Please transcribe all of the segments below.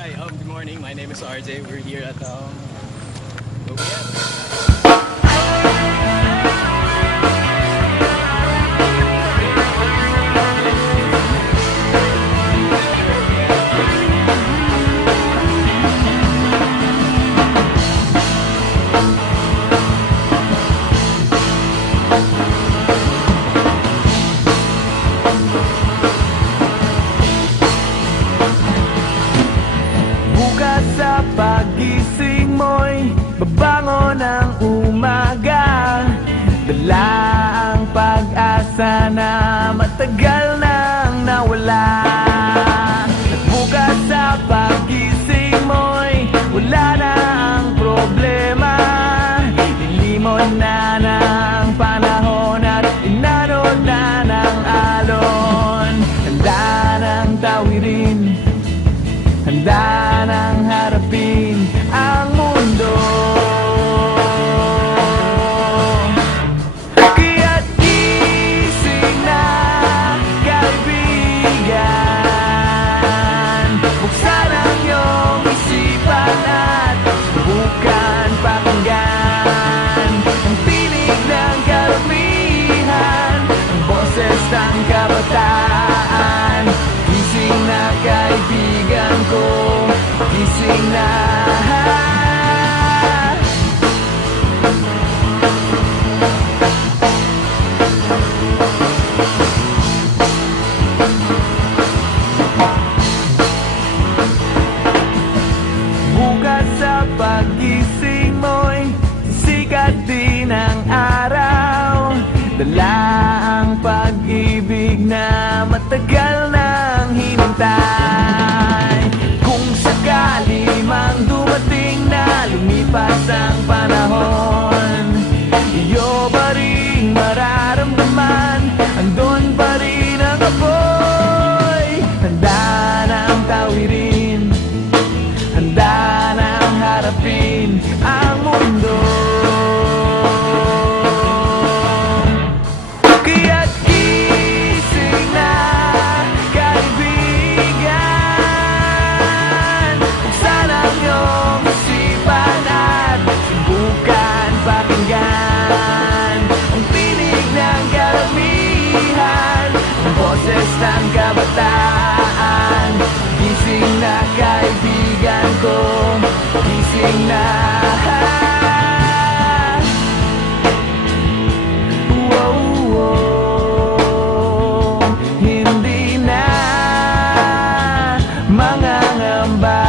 Hi, good morning. My name is RJ. We're here at OPM. Bukas sa pagising mo'y babangon ng umaga, dala ang pag-asa na matagal nang nawala. At bukas sa pagising mo'y wala na ang problema, nilimon na ng panahon at inanod na ng alon. Handa ng tawirin, handa nang harapin ang mundo. Kaya't gising na, kaibigan, buksan ang iyong isipan at subukan pakinggan ang tinig ng karamihan, ang boses ng kabataan. Gising na, kaibigan ko, gising na. Bukas sa pagising mo'y sikat din ang araw, dala ang pag-ibig na matagal nang hinintay. Kung sakali mang dumating na lumipas ang panahon, iyo ba rin mararamdaman, andun pa rin ang apoy. Handa na ang tawirin, handa na ang harapin ang mundo. Kaya't gising na, kaibigan, buksan ang iyong isipan at subukan pakinggan ang tinig ng karamihan, ang boses ng kabataan. Gising na, kaibigan ko, gising na. Hindi na mangangamba,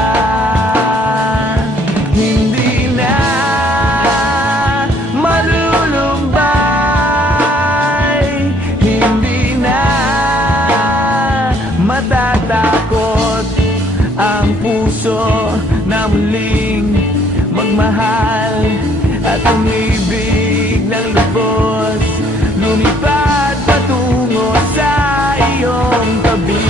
hindi na malulumbay, hindi na matatakot ang puso na muling magmahal at umibig ng lubos, lumipad patungo sa iyong tabi.